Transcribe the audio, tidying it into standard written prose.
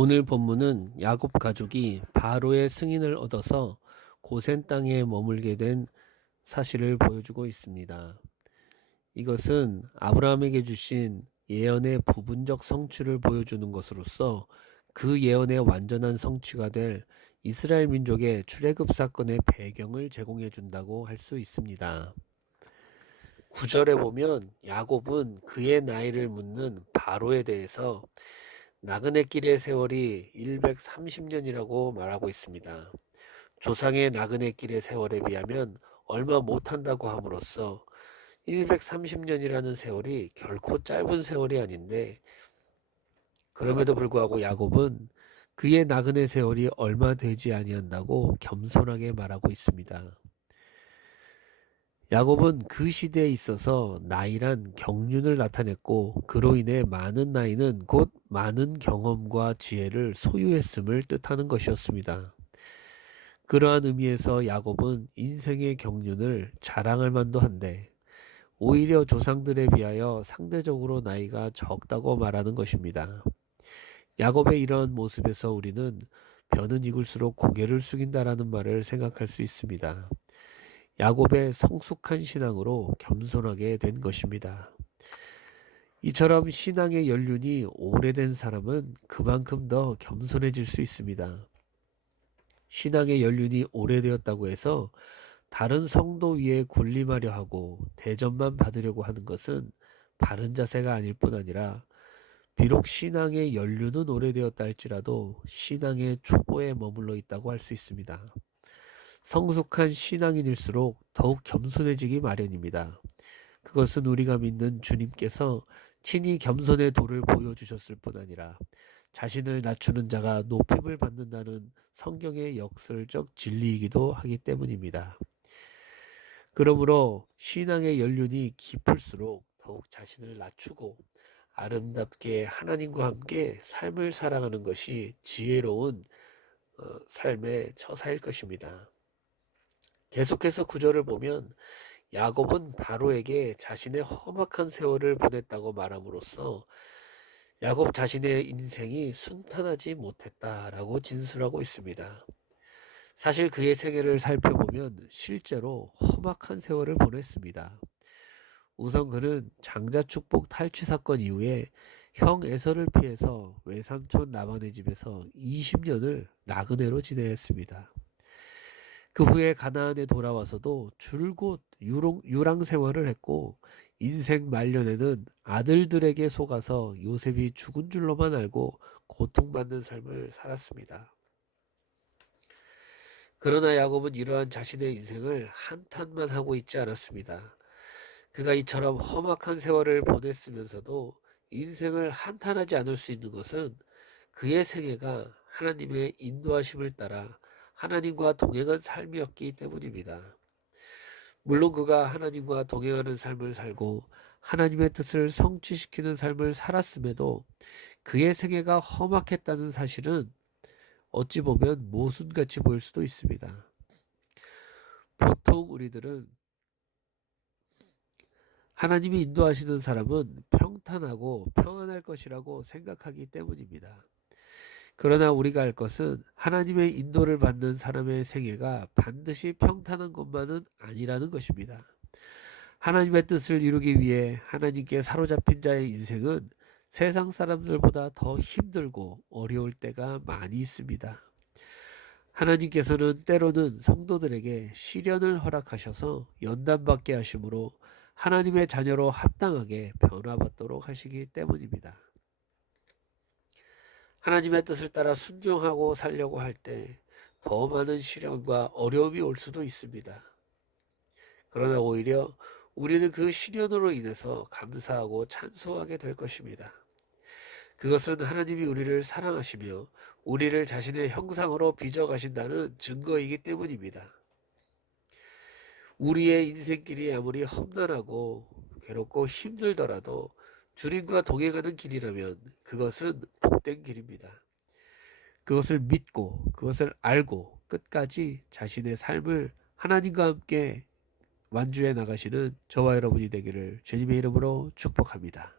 오늘 본문은 야곱 가족이 바로의 승인을 얻어서 고센 땅에 머물게 된 사실을 보여주고 있습니다. 이것은 아브라함에게 주신 예언의 부분적 성취를 보여주는 것으로서 그 예언의 완전한 성취가 될 이스라엘 민족의 출애굽 사건의 배경을 제공해 준다고 할 수 있습니다. 9절에 보면 야곱은 그의 나이를 묻는 바로에 대해서 나그네 길의 세월이 130년이라고 말하고 있습니다. 조상의 나그네 길의 세월에 비하면 얼마 못한다고 함으로써 130년이라는 세월이 결코 짧은 세월이 아닌데, 그럼에도 불구하고 야곱은 그의 나그네 세월이 얼마 되지 아니한다고 겸손하게 말하고 있습니다. 야곱은 그 시대에 있어서 나이란 경륜을 나타냈고, 그로 인해 많은 나이는 곧 많은 경험과 지혜를 소유했음을 뜻하는 것이었습니다. 그러한 의미에서 야곱은 인생의 경륜을 자랑할 만도 한데, 오히려 조상들에 비하여 상대적으로 나이가 적다고 말하는 것입니다. 야곱의 이러한 모습에서 우리는 벼는 익을수록 고개를 숙인다라는 말을 생각할 수 있습니다. 야곱의 성숙한 신앙으로 겸손하게 된 것입니다. 이처럼 신앙의 연륜이 오래된 사람은 그만큼 더 겸손해질 수 있습니다. 신앙의 연륜이 오래되었다고 해서 다른 성도 위에 군림하려 하고 대접만 받으려고 하는 것은 바른 자세가 아닐 뿐 아니라, 비록 신앙의 연륜은 오래되었다 할지라도 신앙의 초보에 머물러 있다고 할 수 있습니다. 성숙한 신앙인일수록 더욱 겸손해지기 마련입니다. 그것은 우리가 믿는 주님께서 친히 겸손의 도를 보여주셨을 뿐 아니라 자신을 낮추는 자가 높임을 받는다는 성경의 역설적 진리이기도 하기 때문입니다. 그러므로 신앙의 연륜이 깊을수록 더욱 자신을 낮추고 아름답게 하나님과 함께 삶을 살아가는 것이 지혜로운 삶의 처사일 것입니다. 계속해서 구절을 보면 야곱은 바로에게 자신의 험악한 세월을 보냈다고 말함으로써 야곱 자신의 인생이 순탄하지 못했다라고 진술하고 있습니다. 사실 그의 생애를 살펴보면 실제로 험악한 세월을 보냈습니다. 우선 그는 장자축복 탈취 사건 이후에 형 에서를 피해서 외삼촌 라반의 집에서 20년을 나그네로 지내야 했습니다. 그 후에 가나안에 돌아와서도 줄곧 유랑 생활을 했고, 인생 말년에는 아들들에게 속아서 요셉이 죽은 줄로만 알고 고통받는 삶을 살았습니다. 그러나 야곱은 이러한 자신의 인생을 한탄만 하고 있지 않았습니다. 그가 이처럼 험악한 세월을 보냈으면서도 인생을 한탄하지 않을 수 있는 것은 그의 생애가 하나님의 인도하심을 따라 하나님과 동행한 삶이었기 때문입니다. 물론 그가 하나님과 동행하는 삶을 살고 하나님의 뜻을 성취시키는 삶을 살았음에도 그의 생애가 험악했다는 사실은 어찌 보면 모순같이 보일 수도 있습니다. 보통 우리들은 하나님이 인도하시는 사람은 평탄하고 평안할 것이라고 생각하기 때문입니다. 그러나 우리가 알 것은 하나님의 인도를 받는 사람의 생애가 반드시 평탄한 것만은 아니라는 것입니다. 하나님의 뜻을 이루기 위해 하나님께 사로잡힌 자의 인생은 세상 사람들보다 더 힘들고 어려울 때가 많이 있습니다. 하나님께서는 때로는 성도들에게 시련을 허락하셔서 연단받게 하심으로 하나님의 자녀로 합당하게 변화받도록 하시기 때문입니다. 하나님의 뜻을 따라 순종하고 살려고 할 때 더 많은 시련과 어려움이 올 수도 있습니다. 그러나 오히려 우리는 그 시련으로 인해서 감사하고 찬송하게 될 것입니다. 그것은 하나님이 우리를 사랑하시며 우리를 자신의 형상으로 빚어가신다는 증거이기 때문입니다. 우리의 인생길이 아무리 험난하고 괴롭고 힘들더라도 주님과 동행하는 길이라면 그것은 복된 길입니다. 그것을 믿고 그것을 알고 끝까지 자신의 삶을 하나님과 함께 완주해 나가시는 저와 여러분이 되기를 주님의 이름으로 축복합니다.